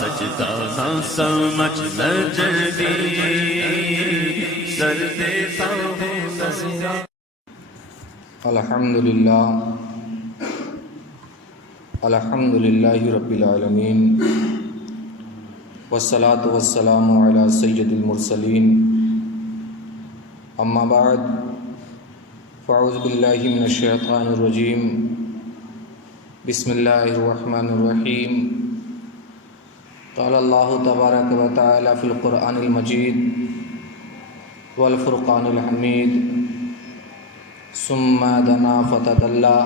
سجدہ نہ سمجھ نجدی سر دیتا ہوں نظرہ۔ الحمدللہ رب العالمین والصلاة والسلام علی سید المرسلین، اما بعد فاعوذ باللہ من الشیطان الرجیم، بسم اللہ الرحمن الرحیم۔ قال اللہ تبارک و تعالی فی القرآن المجید والفرقان الحمید، ثم دنا فتدلی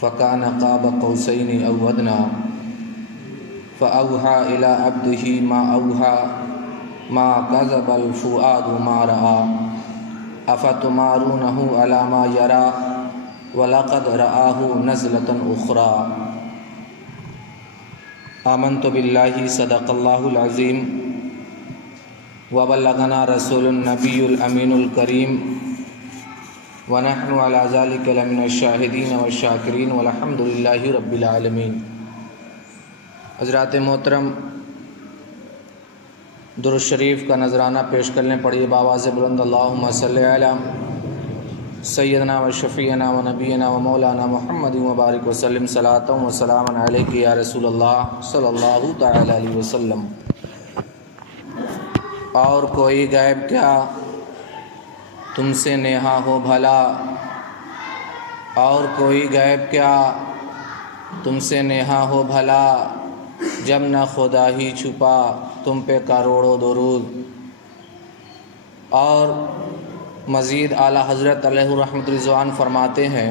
فکان قاب قوسین او ادنی فأوحى إلى عبده ما أوحى ما كذب الفؤاد ما رأى أفتمارونه على ما يرى ولقد رآه نزلة أخرى۔ آمنت بالله صدق الله العظيم وبلغنا رسول النبي الأمين الكريم ونحن على ذلك لمن الشاهدين والشاكرين والحمد لله رب العالمين۔ حضرات محترم، درود شریف کا نذرانہ پیش کرنے پڑیے بآواز بلند، اللہم صلی علی سیدنا و شفیعنا و نبینا و مولانا محمد مبارک وسلم، صلاۃ و سلام علیک یا رسول اللہ صلی اللہ تعالی علیہ وسلم۔ اور کوئی غیب کیا تم سے نیہا ہو بھلا، اور کوئی غیب کیا تم سے نیہا ہو بھلا، جب نہ خدا ہی چھپا تم پہ کروڑوں درود۔ اور مزید اعلیٰ حضرت علیہ الرحمۃ رضوان فرماتے ہیں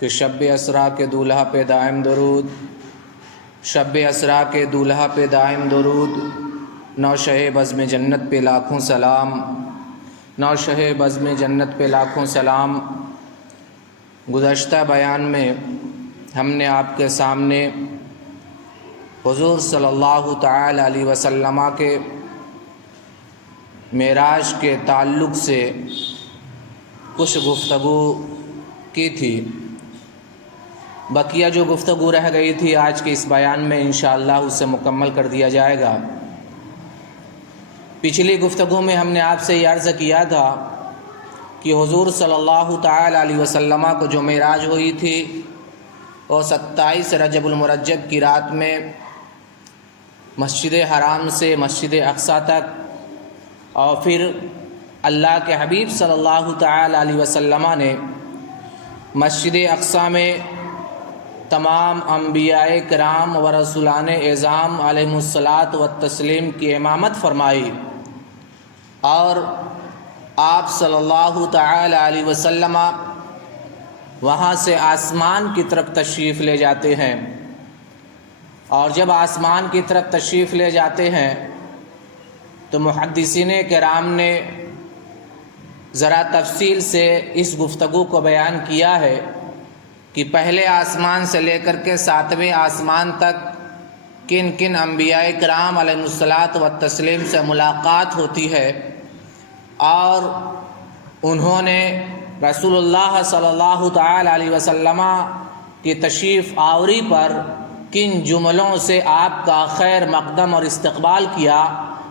کہ شب اسریٰ کے دولہا پہ دائم درود، شب اسریٰ کے دولہا پہ دائم درود، نوشہ بزم جنت پہ لاکھوں سلام، نوشہ بزم جنت پہ لاکھوں سلام۔ گزشتہ بیان میں ہم نے آپ کے سامنے حضور صلی اللہ تعالی علیہ وسلم کے معراج کے تعلق سے کچھ گفتگو کی تھی۔ بقیہ جو گفتگو رہ گئی تھی آج کے اس بیان میں انشاءاللہ اسے مکمل کر دیا جائے گا۔ پچھلی گفتگو میں ہم نے آپ سے یہ عرض کیا تھا کہ حضور صلی اللہ تعالی علیہ وسلم کو جو معراج ہوئی تھی وہ 27 رجب المرجب کی رات میں مسجد حرام سے مسجد اقصیٰ تک، اور پھر اللہ کے حبیب صلی اللہ تعالی علیہ وسلم نے مسجد اقصیٰ میں تمام انبیاء کرام و رسولان اعظام علیہم الصلاۃ والتسلیم کی امامت فرمائی، اور آپ صلی اللہ تعالی علیہ وسلم وہاں سے آسمان کی طرف تشریف لے جاتے ہیں، اور جب آسمان کی طرف تشریف لے جاتے ہیں تو محدثین کرام نے ذرا تفصیل سے اس گفتگو کو بیان کیا ہے کہ پہلے آسمان سے لے کر کے 7ویں آسمان تک کن کن انبیاء کرام علیہم الصلاۃ والتسلیم سے ملاقات ہوتی ہے، اور انہوں نے رسول اللہ صلی اللہ تعالی علیہ وسلم کی تشریف آوری پر کن جملوں سے آپ کا خیر مقدم اور استقبال کیا،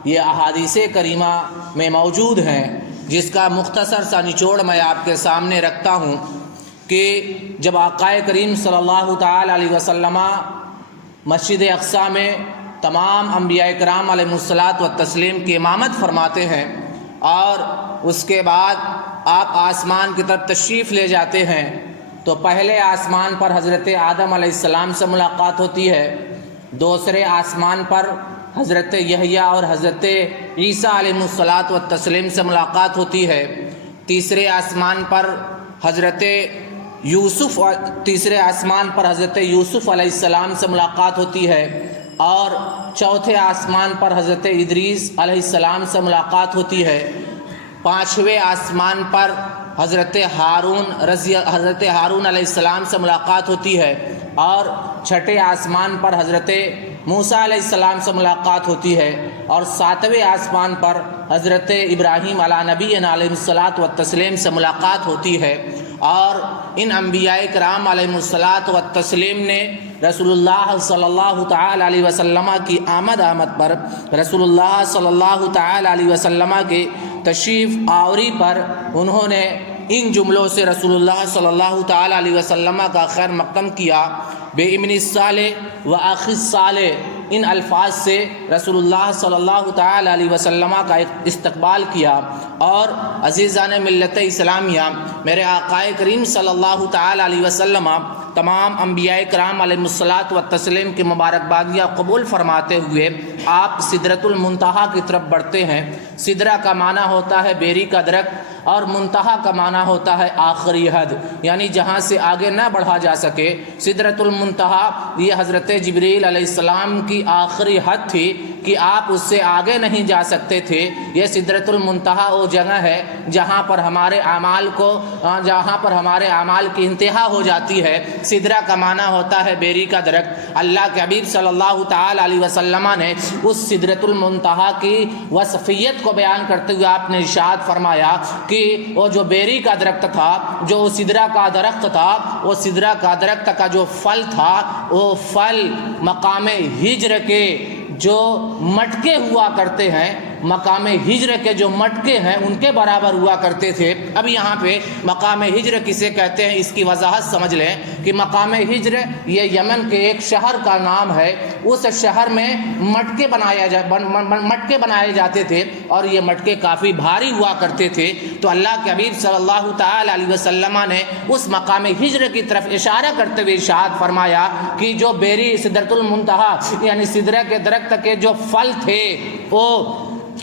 یہ احادیث کریمہ میں موجود ہیں، جس کا مختصر سا نچوڑ میں آپ کے سامنے رکھتا ہوں کہ جب آقا کریم صلی اللہ تعالی علیہ وسلم مسجد اقصیٰ میں تمام انبیاء کرام علیہم الصلاۃ والتسلیم کی امامت فرماتے ہیں، اور اس کے بعد آپ آسمان کی طرف تشریف لے جاتے ہیں، تو پہلے آسمان پر حضرت آدم علیہ السلام سے ملاقات ہوتی ہے، دوسرے آسمان پر حضرت یحییٰ اور حضرت عیسیٰ علیہ الصلاۃ والتسلیم سے ملاقات ہوتی ہے، تیسرے آسمان پر حضرت یوسف علیہ السلام سے ملاقات ہوتی ہے، اور چوتھے آسمان پر حضرت ادریس علیہ السلام سے ملاقات ہوتی ہے، پانچویں آسمان پر حضرت ہارون علیہ السلام سے ملاقات ہوتی ہے، اور چھٹے آسمان پر حضرت موسیٰ علیہ السلام سے ملاقات ہوتی ہے، اور 7ویں آسمان پر حضرت ابراہیم علیہ نبی علیہ الصلاۃ والتسلیم سے ملاقات ہوتی ہے، اور ان انبیاء کرام علیہم الصلاۃ والتسلیم نے رسول اللہ صلی اللہ تعالی علیہ وسلم کی آمد پر، رسول اللہ صلی اللہ تعالی علیہ وسلم کے تشریف آوری پر انہوں نے ان جملوں سے رسول اللہ صلی اللہ تعالی علیہ وسلم کا خیر مقدم کیا، بے امن الصالح و آخر الصالح، ان الفاظ سے رسول اللہ صلی اللہ تعالی علیہ وسلم کا استقبال کیا۔ اور عزیزان ملت اسلامیہ، میرے آقا کریم صلی اللہ تعالی علیہ وسلم تمام انبیاء کرام علیہ الصلاۃ والتسلیم کی مبارکبادیاں قبول فرماتے ہوئے آپ سدرۃ المنتہا کی طرف بڑھتے ہیں۔ سدرہ کا معنی ہوتا ہے بیری کا درخت، اور منتہا کا معنی ہوتا ہے آخری حد، یعنی جہاں سے آگے نہ بڑھا جا سکے۔ سدرۃ المنتہا یہ حضرت جبریل علیہ السلام کی آخری حد تھی کہ آپ اس سے آگے نہیں جا سکتے تھے۔ یہ سدرۃ المنتہا وہ جگہ ہے جہاں پر ہمارے اعمال کی انتہا ہو جاتی ہے۔ سدرہ کا معنی ہوتا ہے بیری کا درخت۔ اللہ کے حبیب صلی اللہ تعالی علیہ وسلم نے اس سدرۃ المنتہا کی وصفیت کو بیان کرتے ہوئے آپ نے ارشاد فرمایا کہ وہ جو بیری کا درخت تھا، جو سدرہ کا درخت تھا، وہ سدرہ کا درخت کا جو پھل تھا، وہ پھل مقام ہجر کے جو مٹکے ہوا کرتے ہیں، مقام ہجر کے جو مٹکے ہیں ان کے برابر ہوا کرتے تھے۔ اب یہاں پہ مقام ہجر کسے کہتے ہیں اس کی وضاحت سمجھ لیں کہ مقام ہجر یہ یمن کے ایک شہر کا نام ہے۔ اس شہر میں مٹکے بنائے جاتے تھے اور یہ مٹکے کافی بھاری ہوا کرتے تھے۔ تو اللہ کے حبیب صلی اللہ تعالی علیہ وسلم نے اس مقام ہجر کی طرف اشارہ کرتے ہوئے ارشاد فرمایا کہ جو بیری سدرۃ المنتہا یعنی سدرہ کے درخت کے جو پھل تھے وہ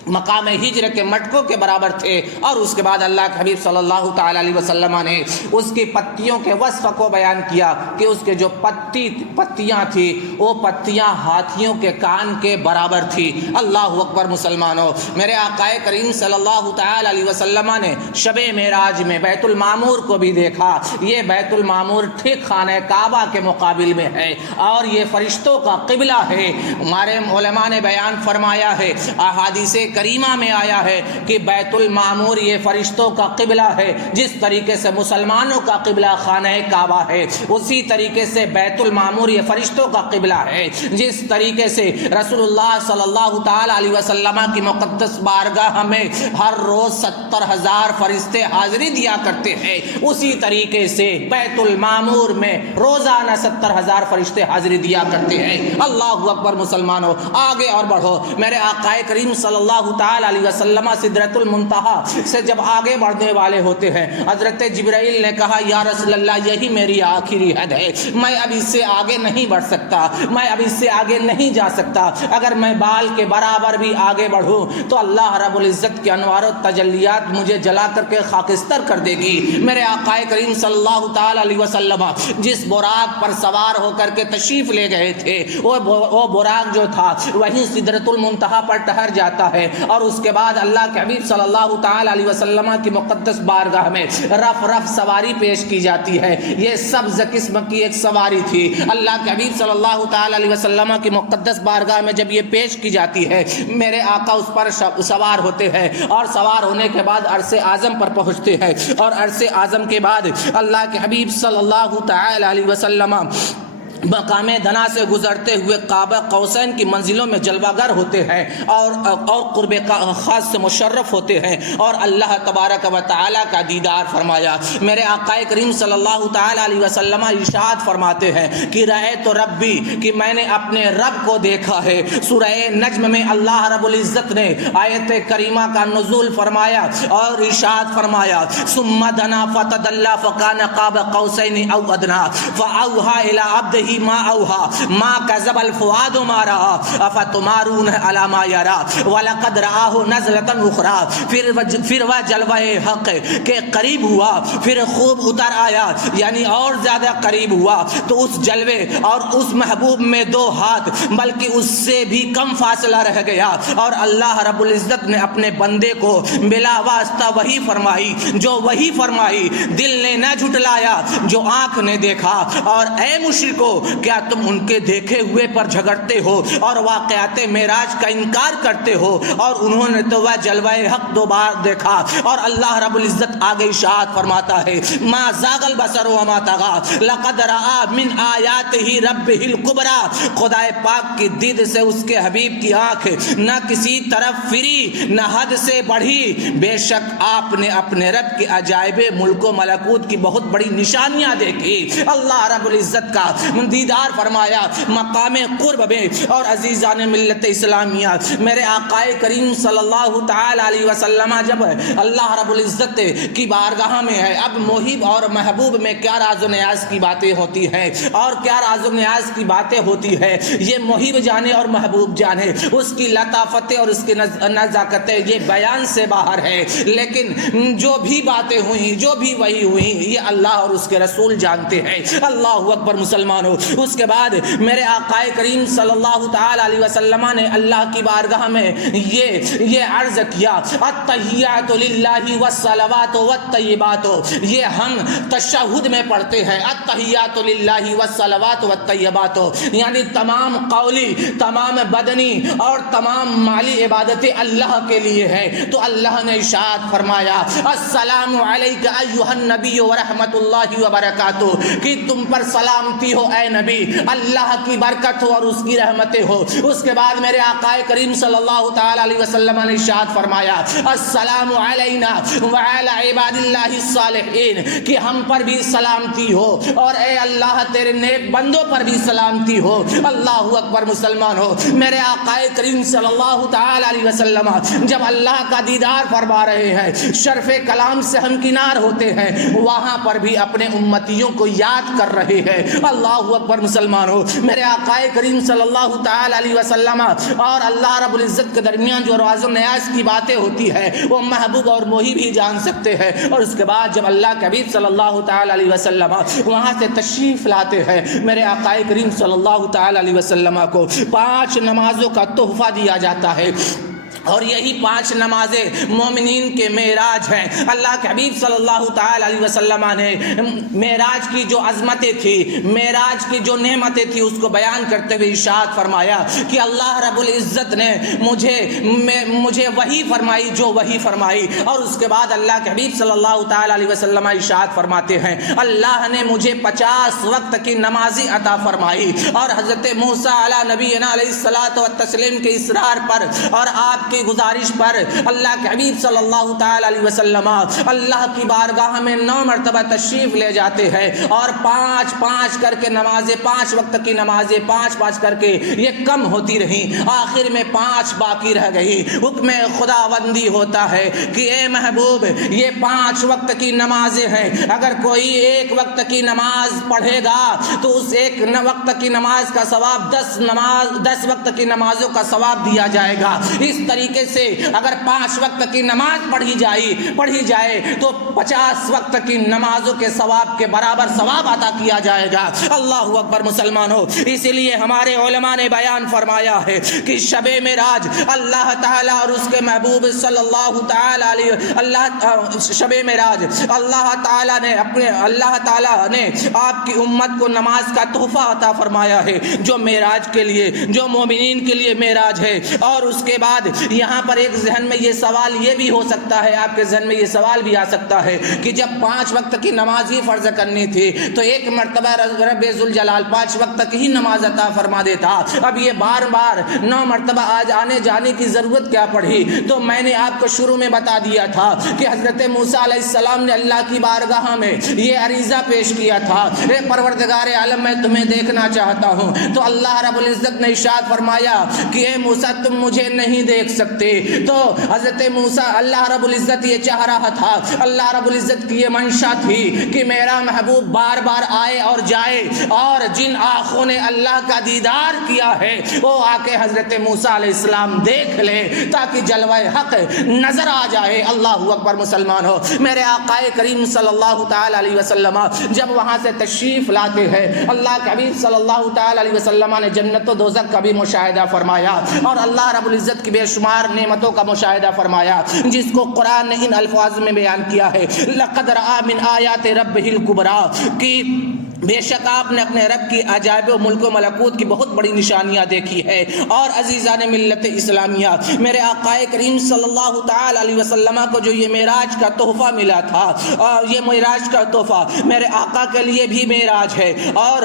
مقام ہجر کے مٹکوں کے برابر تھے۔ اور اس کے بعد اللہ کے حبیب صلی اللہ تعالی علیہ وسلم نے اس کی پتیوں کے وصف کو بیان کیا کہ اس کے جو پتیاں تھی وہ پتیاں ہاتھیوں کے کان کے برابر تھی۔ اللہ اکبر مسلمانوں، میرے آقا کریم صلی اللہ تعالی علیہ وسلم نے شب معراج میں بیت المعمور کو بھی دیکھا۔ یہ بیت المعمور ٹھیک خانہ کعبہ کے مقابل میں ہے اور یہ فرشتوں کا قبلہ ہے۔ ہمارے علماء نے بیان فرمایا ہے، احادیث کریمہ میں آیا ہے کہ بیت المعمور یہ فرشتوں کا قبلہ ہے۔ جس طریقے سے مسلمانوں کا قبلہ خانہ کعبہ ہے، اسی طریقے سے بیت المعمور یہ فرشتوں کا قبلہ ہے۔ جس طریقے سے رسول اللہ صلی اللہ تعالی علیہ وسلم کی مقدس بارگاہ میں ہر روز 70,000 فرشتے حاضری دیا کرتے ہیں، اسی طریقے سے بیت المعمور میں روزانہ 70,000 فرشتے حاضری دیا کرتے ہیں۔ اللہ اکبر مسلمانوں، آگے اور بڑھو۔ میرے آقا کریم صلی اللہ تعالی علیہ وسلم سدرۃ المنتہا سے جب آگے بڑھنے والے ہوتے ہیں، حضرت جبرائیل نے کہا یا رسول اللہ یہی میری آخری حد ہے، میں اب اس سے آگے نہیں بڑھ سکتا، میں اب اس سے آگے نہیں جا سکتا۔ اگر میں بال کے برابر بھی آگے بڑھوں تو اللہ رب العزت کے انوار و تجلیات مجھے جلا کر کے خاکستر کر دے گی۔ میرے آقا کریم صلی اللہ تعالی علیہ وسلم جس براق پر سوار ہو کر کے تشریف لے گئے تھے، وہ براق جو تھا وہیں سدرۃ المنتہا پر ٹھہر جاتا ہے اور اس کے بعد اللہ کے حبیب صلی اللہ تعالی علیہ وسلم کی مقدس بارگاہ میں رف سواری پیش کی جاتی ہے۔ یہ سبز قسم کی ایک سواری تھی۔ اللہ کے حبیب صلی اللہ تعالی علیہ وسلم کی مقدس بارگاہ میں جب یہ پیش کی جاتی ہے، میرے آقا اس پر سوار ہوتے ہیں اور سوار ہونے کے بعد عرش اعظم پر پہنچتے ہیں اور عرش اعظم کے بعد اللہ کے حبیب صلی اللہ تعالی علیہ وسلم مقام دنا سے گزرتے ہوئے قاب قوسین کی منزلوں میں جلوہ گر ہوتے ہیں اور قرب خاص سے مشرف ہوتے ہیں اور اللہ تبارک و تعالی کا دیدار فرمایا۔ میرے آقا کریم صلی اللہ تعالی علیہ وسلم ارشاد فرماتے ہیں کہ رأیت ربی، کہ میں نے اپنے رب کو دیکھا ہے۔ سورہ نجم میں اللہ رب العزت نے آیت کریمہ کا نزول فرمایا اور ارشاد فرمایا ثم دنا فتدلی فکان قاب قوسین او ادنی فاوحی الی عبدہ ما اوہا ما کذب الفؤاد ما رأى افتمارون علی ما یری ولقد رآہ نزلۃ اخری۔ پھر وہ جلوہ حق کے قریب ہوا، پھر خوب اتر آیا، یعنی اور زیادہ قریب ہوا، تو اس جلوے اور اس محبوب میں 2 ہاتھ بلکہ اس سے بھی کم فاصلہ رہ گیا اور اللہ رب العزت نے اپنے بندے کو بلا واسطہ وحی فرمائی۔ جو وحی فرمائی دل نے نہ جھٹلایا، جو آنکھ نے دیکھا۔ اور اے مشرکو، کیا تم ان کے دیکھے ہوئے پر جھگڑتے ہو اور واقعات معراج کا انکار کرتے ہو؟ اور انہوں نے تو وہ جلوہ حق دو بار دیکھا۔ اور اللہ رب العزت آگے ارشاد فرماتا ہے ما زاغ البصر وما طغى لقد رأى من آیاتہ ربہ الکبریٰ، خدا پاک کی دید سے اس کے حبیب کی آنکھ نہ کسی طرف پھری نہ حد سے بڑھی، بے شک آپ نے اپنے رب کے عجائب ملک و ملکوت کی بہت بڑی نشانیاں دیکھی۔ اللہ رب العزت کا دیدار فرمایا مقام قرب میں۔ اور عزیزان ملت اسلامیہ، میرے آقا کریم صلی اللہ تعالی علیہ وسلم جب اللہ رب العزت کی بارگاہ میں ہے، اب محب اور محبوب میں کیا راز و نیاز کی باتیں ہوتی ہیں اور کیا راز و نیاز کی باتیں ہوتی ہے، یہ محب جانے اور محبوب جانے، اس کی لطافت اور اس کی نزاکتیں یہ بیان سے باہر ہے۔ لیکن جو بھی باتیں ہوئیں، جو بھی وہی ہوئیں، یہ اللہ اور اس کے رسول جانتے ہیں۔ اللہ اکبر مسلمانوں۔ اس کے بعد میرے آقا کریم صلی اللہ تعالی علیہ وسلم نے اللہ کی بارگاہ میں یہ عرض کیا التحیات للہ والصلوات والطیبات، یہ ہم تشہد میں پڑھتے ہیں التحیات للہ والصلوات والطیبات، یعنی تمام قولی، تمام بدنی اور تمام مالی عبادتیں اللہ کے لیے ہے۔ تو اللہ نے ارشاد فرمایا السلام علیک ایھا النبی ورحمۃ اللہ وبرکاتہ، کہ تم پر سلامتی ہو اے نبی، اللہ کی برکت ہو اور اس کی رحمتیں ہو۔ اس کے بعد میرے آقا کریم صلی اللہ تعالی علیہ وسلم نے ارشاد فرمایا السلام علینا وعلی عباد اللہ الصالحین، کہ ہم پر بھی سلامتی ہو اور اے اللہ تیرے نیک بندوں پر بھی سلامتی ہو۔ اللہ اکبر مسلمان ہو۔ میرے آقا کریم صلی اللہ تعالی علیہ وسلم جب اللہ کا دیدار فرما رہے ہیں، شرف کلام سے ہمکنار ہوتے ہیں، وہاں پر بھی اپنے امتیوں کو یاد کر رہے ہیں۔ اللہ اکبر مسلمان ہو۔ میرے آقا کریم صلی اللہ تعالی علیہ وسلم اور اللہ رب العزت کے درمیان جو راز و نیاز کی باتیں ہوتی ہے وہ محبوب اور محب ہی جان سکتے ہیں۔ اور اس کے بعد جب اللہ کے حبیب صلی اللہ تعالی علیہ وسلم وہاں سے تشریف لاتے ہیں، میرے آقا کریم صلی اللہ تعالی علیہ وسلم کو 5 نمازوں کا تحفہ دیا جاتا ہے، اور یہی 5 نمازیں مومنین کے معراج ہیں۔ اللہ کے حبیب صلی اللہ تعالی علیہ وسلم نے معراج کی جو عظمتیں تھی، معراج کی جو نعمتیں تھی، اس کو بیان کرتے ہوئے ارشاد فرمایا کہ اللہ رب العزت نے مجھے وحی فرمائی جو وحی فرمائی۔ اور اس کے بعد اللہ کے حبیب صلی اللہ تعالی علیہ وسلم ارشاد فرماتے ہیں اللہ نے مجھے 50 وقت کی نمازی عطا فرمائی۔ اور حضرت موسیٰ علیہ نبینا علیہ الصلاۃ والتسلیم کے اصرار پر اور آپ کی گزارش پر اللہ کے حبیب صلی اللہ تعالی علیہ وسلم اللہ کی بارگاہ میں 9 مرتبہ تشریف لے جاتے ہیں، اور 5 کر کے نمازیں، 5 وقت کی نمازیں 5 کر کے یہ کم ہوتی رہیں، آخر میں 5 باقی رہ گئی۔ حکم خداوندی ہوتا ہے کہ اے محبوب یہ 5 وقت کی نمازیں ہیں، اگر کوئی 1 وقت کی نماز پڑھے گا تو اس 1 وقت کی نماز کا ثواب 10 وقت کی نمازوں کا ثواب دیا جائے گا۔ اس طریقے سے اگر 5 وقت کی نماز پڑھی جائے تو 50 وقت کی نمازوں کے ثواب کے برابر ثواب عطا کیا جائے گا۔ اللہ اکبر مسلمانوں۔ اسی لیے ہمارے علماء نے بیان فرمایا ہے کہ شب معراج اللہ تعالیٰ اور اس کے محبوب صلی اللہ تعالی علیہ شب معراج اللہ تعالیٰ نے آپ کی امت کو نماز کا تحفہ عطا فرمایا ہے، جو معراج کے لیے، جو مومنین کے لیے معراج ہے۔ اور اس کے بعد یہاں پر ایک ذہن میں یہ سوال یہ بھی ہو سکتا ہے، آپ کے ذہن میں یہ سوال بھی آ سکتا ہے کہ جب 5 وقت کی نماز ہی فرض کرنی تھی تو 1 مرتبہ رب ذوالجلال 5 وقت تک ہی نماز عطا فرما دیتا، اب یہ بار 9 مرتبہ آج آنے جانے کی ضرورت کیا پڑی؟ تو میں نے آپ کو شروع میں بتا دیا تھا کہ حضرت موسیٰ علیہ السلام نے اللہ کی بارگاہ میں یہ عریضہ پیش کیا تھا، اے پروردگار عالم میں تمہیں دیکھنا چاہتا ہوں۔ تو اللہ رب العزت نے ارشاد فرمایا کہ اے موسیٰ تم مجھے نہیں دیکھ سکتے۔ تو حضرت موسیٰ اللہ رب العزت یہ چاہ رہا تھا، اللہ رب العزت کی یہ منشا تھی کہ میرا محبوب بار آئے اور جائے، اور جن آنکھوں نے اللہ کا دیدار کیا ہے وہ آ کے حضرت موسیٰ علیہ السلام دیکھ لے تاکہ جلوہ حق نظر آ جائے۔ اللہ اکبر مسلمان ہو۔ میرے آقا کریم صلی اللہ تعالی علیہ وسلم جب وہاں سے تشریف لاتے ہیں، اللہ کے حبیب صلی اللہ تعالی علیہ وسلم نے جنت و دوزخ کا بھی مشاہدہ فرمایا اور اللہ رب العزت کی بے شمار نعمتوں کا مشاہدہ فرمایا، جس کو قرآن نے ان الفاظ میں بیان کیا ہے لقد رأى من آیات ربہ الکبریٰ، کہ بے شک آپ نے اپنے رب کی عجائب و ملک و ملکوت کی بہت بڑی نشانیاں دیکھی ہے۔ اور عزیزان ملت اسلامیہ، میرے آقا کریم صلی اللہ تعالی علیہ وسلم کو جو یہ معراج کا تحفہ ملا تھا، اور یہ معراج کا تحفہ میرے آقا کے لیے بھی معراج ہے، اور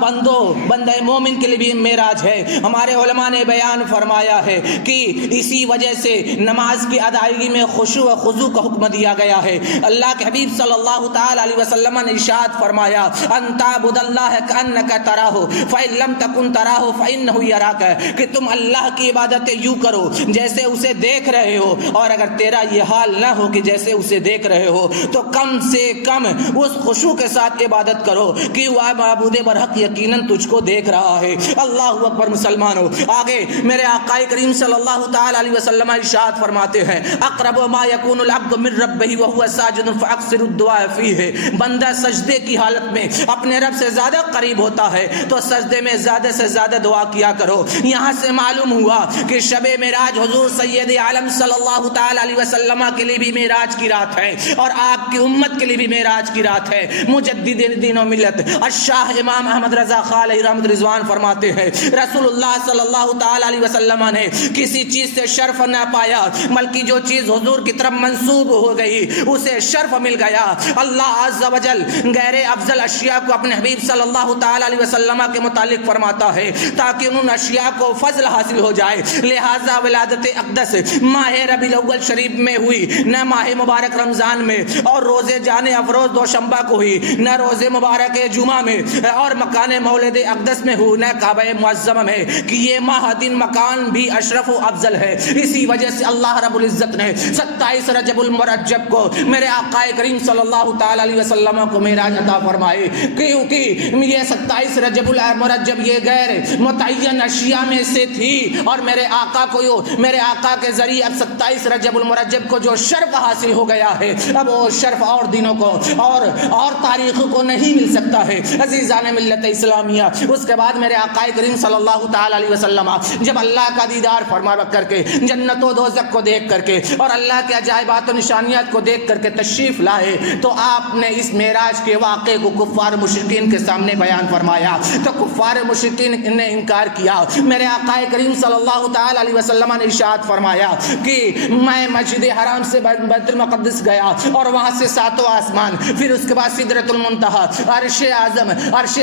بندہ مومن کے لیے بھی معراج ہے۔ ہمارے علماء نے بیان فرمایا ہے کہ اسی وجہ سے نماز کی ادائیگی میں خشوع و خضوع کا حکم دیا گیا ہے۔ اللہ کے حبیب صلی اللہ تعالی علیہ وسلم نے ارشاد فرمایا، ان تعبد اللہ کانک تراہ فإن لم تکن تراہ فإنہ یراک، کہ تم اللہ کی عبادت یوں کرو جیسے اسے دیکھ رہے ہو، اور اگر تیرا یہ حال نہ ہو کہ جیسے اسے دیکھ رہے ہو تو کم سے کم اس خشوع کے ساتھ عبادت کرو کہ وہ معبود برحق یقیناً تجھ کو دیکھ رہا ہے۔ اللہ اکبر مسلمانوں، آگے میرے آقا کریم صلی اللہ تعالی علیہ وسلم ارشاد فرماتے ہیں، اقرب ما یکون العبد من ربہ وہو ساجد فاکثر الدعاء فیہ، بندہ سجدے کی حالت میں اپنے رب سے زیادہ قریب ہوتا ہے تو سجدے میں زیادہ سے زیادہ دعا کیا کرو۔ یہاں سے معلوم ہوا کہ شب معراج حضور سید عالم صلی اللہ تعالی علیہ وسلم کے لیے بھی معراج کی رات ہے، اور آپ کی امت کے لیے بھی معراج کی رات ہے۔ مجدد دین و ملت الشاہ امام احمد رضا خان علیہ رحمت رضوان فرماتے ہیں، رسول اللہ صلی اللہ تعالی علیہ وسلم نے کسی چیز سے شرف نہ پایا، بلکہ جو چیز حضور کی طرف منسوب ہو گئی اسے شرف مل گیا۔ اللہ عز و جل غیر افضل اشیاء کو اپنے حبیب صلی اللہ تعالی علیہ وسلم کے متعلق فرماتا ہے تاکہ ان اشیاء کو فضل حاصل ہو جائے۔ لہذا ولادت اقدس ماہ ربیع الاول شریف میں ہوئی، نہ ماہ مبارک رمضان میں، اور روزے جانے افروز دوشنبہ کو ہوئی، نہ روزے مبارک جمعہ میں، اور مکان مولد اقدس میں ہو، نہ کعبہ معظمہ میں، کہ یہ ماہ دن مکان بھی اشرف و افضل ہے۔ اسی وجہ سے اللہ رب العزت نے 27 رجب المرجب کو میرے آقا کریم صلی اللہ تعالی علیہ وسلم کو معراج عطا فرمائے، کیونکہ یہ 27 رجب المرجب یہ غیر متعین اشیاء میں سے تھی، اور میرے آقا کے ذریعے اب 27 رجب المرجب کو جو شرف حاصل ہو گیا ہے، اب وہ شرف اور دنوں کو اور تاریخ کو نہیں مل سکتا ہے۔ عزیزان ملت اسلامیہ، اس کے بعد میرے آقا کریم صلی اللہ تعالی علیہ وسلم جب اللہ کا دیدار فرما کر کے، جنت و دوزخ کو دیکھ کر کے، اور اللہ کے عجائبات و نشانیات کو دیکھ کر کے تشریف لائے، تو آپ نے اس معراج کے واقعے کو کفار مشرکین کے سامنے بیان فرمایا، تو کفار مشرکین نے انکار کیا۔ میرے آقا کریم صلی اللہ تعالی علیہ وسلم نے ارشاد فرمایا کہ میں مسجد حرام سے بیت المقدس گیا، اور وہاں سے 7 آسمان، پھر اس کے بعد سدرۃ المنتہی، عرش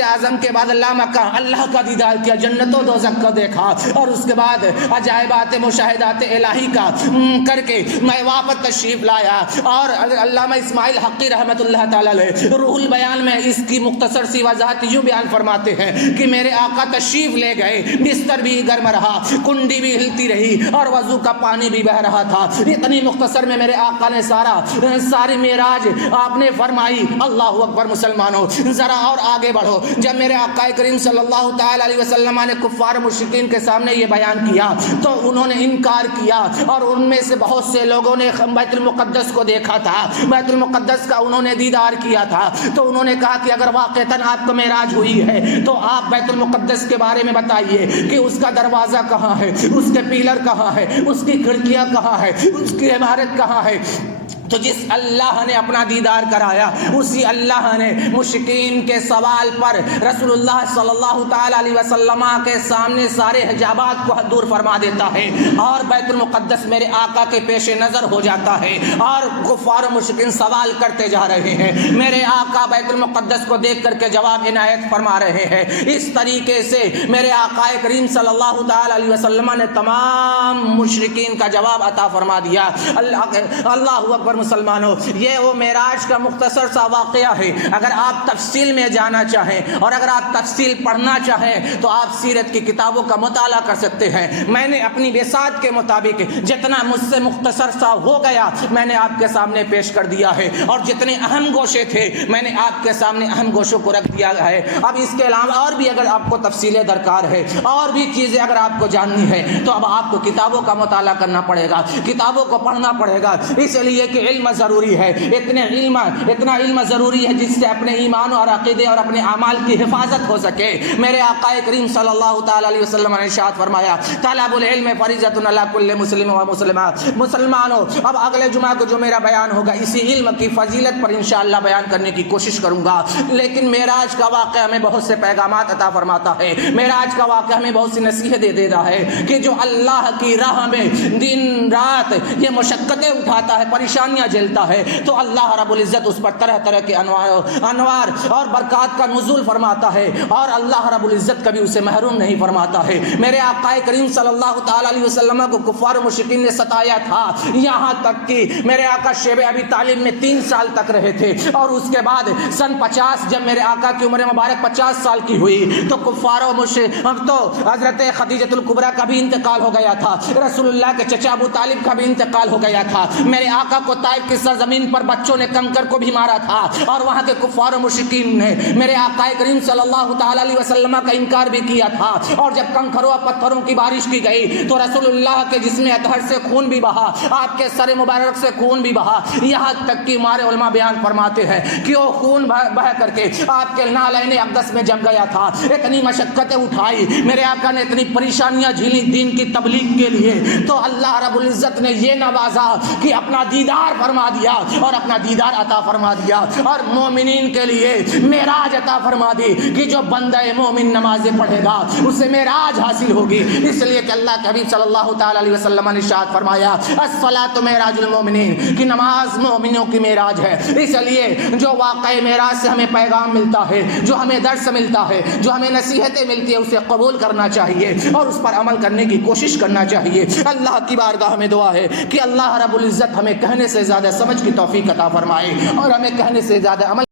اعظم کے بعد اللہ کا دیدار کیا، جنت و دوزخ کو دیکھا، اور اس کے بعد عجائبات مشاہدات الہی کا کر کے میں واپس تشریف لایا۔ اور علامہ اسماعیل حقی رحمۃ اللہ تعالی علیہ روح البیان میں اس کی مختصر سی وضاحت یوں بیان فرماتے ہیں کہ میرے آقا تشریف لے گئے، بستر بھی گرم رہا، کنڈی بھی ہلتی رہی، اور وضو کا پانی بھی بہ رہا تھا۔ اتنی مختصر میں میرے آقا نے ساری معراج آپ نے فرمائی۔ اللہ اکبر مسلمانوں، ذرا اور آگے بڑھو۔ جب میرے آقا کریم صلی اللہ تعالی علیہ وسلم نے کفار مشرکین کے سامنے یہ بیان کیا تو انہوں نے انکار کیا، اور ان میں سے بہت سے لوگوں نے بیت المقدس کو دیکھا تھا، بیت المقدس کا انہوں نے دیدار کیا تھا، تو انہوں نے کہا کہ اگر واقعتاً آپ کو معراج ہوئی ہے تو آپ بیت المقدس کے بارے میں بتائیے کہ اس کا دروازہ کہاں ہے، اس کے پیلر کہاں ہے، اس کی کھڑکیاں کہاں ہے، اس کی عمارت کہاں ہے۔ تو جس اللہ نے اپنا دیدار کرایا، اسی اللہ نے مشرکین کے سوال پر رسول اللہ صلی اللہ تعالی علیہ وسلم کے سامنے سارے حجابات کو دور فرما دیتا ہے، اور بیت المقدس میرے آقا کے پیش نظر ہو جاتا ہے، اور کفار و مشرکین سوال کرتے جا رہے ہیں، میرے آقا بیت المقدس کو دیکھ کر کے جواب عنایت فرما رہے ہیں۔ اس طریقے سے میرے آقا کریم صلی اللہ تعالی علیہ وسلم نے تمام مشرکین کا جواب عطا فرما دیا۔ اللہ اکبر مسلمانوں، یہ وہ معراج کا مختصر سا واقعہ ہے۔ اگر آپ تفصیل میں جانا چاہیں اور اگر آپ تفصیل پڑھنا چاہیں تو آپ سیرت کی کتابوں کا مطالعہ کر سکتے ہیں۔ میں نے اپنی وسعت کے مطابق جتنا مجھ سے مختصر سا ہو گیا میں نے آپ کے سامنے پیش کر دیا ہے، اور جتنے اہم گوشے تھے میں نے آپ کے سامنے اہم گوشوں کو رکھ دیا ہے۔ اب اس کے علاوہ اور بھی اگر آپ کو تفصیلیں درکار ہے، اور بھی چیزیں اگر آپ کو جاننی ہے، تو اب آپ کو کتابوں کا مطالعہ کرنا پڑے گا، کتابوں کو پڑھنا پڑے گا، اس لیے کہ علم ضروری ہے، اتنا علم ضروری ہے جس سے اپنے ایمان اور عقیدے اور اپنے اعمال کی حفاظت ہو سکے۔ میرے آقا کریم صلی اللہ تعالی علیہ وسلم نے ارشاد فرمایا طلب العلم فریضۃ علی کل مسلم و مسلمہ۔ مسلمانوں اب اگلے جمعہ کو جو میرا بیان ہوگا اسی علم کی فضیلت پر انشاءاللہ بیان کرنے کی کوشش کروں گا، لیکن معراج کا واقعہ ہمیں بہت سے پیغامات عطا فرماتا ہے۔ معراج کا واقعہ ہمیں بہت سی نصیحتیں دے رہا ہے کہ جو اللہ کی راہ میں دن رات یہ مشقتیں اٹھاتا ہے، پریشانیاں جھیلتا ہے، تو اللہ رب العزت اس پر طرح طرح کے انوار اور برکات کا نزول فرماتا ہے، اور اللہ رب العزت کبھی اسے محروم نہیں فرماتا ہے۔ میرے آقا کریم صلی اللہ تعالی علیہ وسلم کو کفار و مشرکین نے ستایا تھا، یہاں تک کہ میرے آقا شیب ابی طالب میں 3 سال تک رہے تھے، اور اس کے بعد سن 50 جب میرے آقا کی عمر مبارک 50 سال کی ہوئی تو کفار و تو حضرت خدیجۃ الکبریٰ کا بھی انتقال ہو گیا تھا، رسول اللہ کے چچا ابو طالب کا بھی انتقال ہو گیا تھا۔ میرے آقا کو طائف کی سرزمین پر بچوں نے کنکر کو بھی مارا تھا، اور وہاں کے کفار و مشرکین نے میرے آقا کریم صلی اللہ تعالی علیہ وسلم کا انکار بھی کیا تھا، اور جب کنکروں اور پتھروں کی بارش کی گئی تو رسول اللہ کے جسم اطہر سے خون بھی بہا، آپ کے سر مبارک سے خون بھی بہا، یہاں تک کہ ہمارے علماء بیان فرماتے ہیں کہ وہ خون بہ کر کے آپ کے نالین اقدس میں جم گیا تھا۔ اتنی مشقتیں اٹھائی میرے آقا نے، اتنی پریشانیاں جھیلی دین کی تبلیغ کے لیے، تو اللہ رب العزت نے یہ نوازا کہ اپنا دیدار فرما دیا، اور اپنا دیدار عطا فرما دیا، اور مومنین کے لیے معراج عطا فرما دی کہ جو بندہ مومن نمازیں پڑھے گا اسے معراج حاصل ہوگی۔ اس لیے کہ اللہ کے حبیب صلی اللہ تعالی علیہ وسلم نے ارشاد فرمایا الصلاۃ معراج المؤمنین، کہ نماز مومنوں کی معراج ہے۔ اس لیے جو واقع معراج سے ہمیں پیغام ملتا ہے، جو ہمیں درس ملتا ہے، جو ہمیں نصیحتیں ملتی ہیں، اسے قبول کرنا چاہیے اور اس پر عمل کرنے کی کوشش کرنا چاہیے۔ اللہ کی بارگاہ میں دعا ہے کہ اللہ رب العزت ہمیں کہنے سے زیادہ سمجھ کی توفیق عطا فرمائے، اور ہمیں کہنے سے زیادہ عمل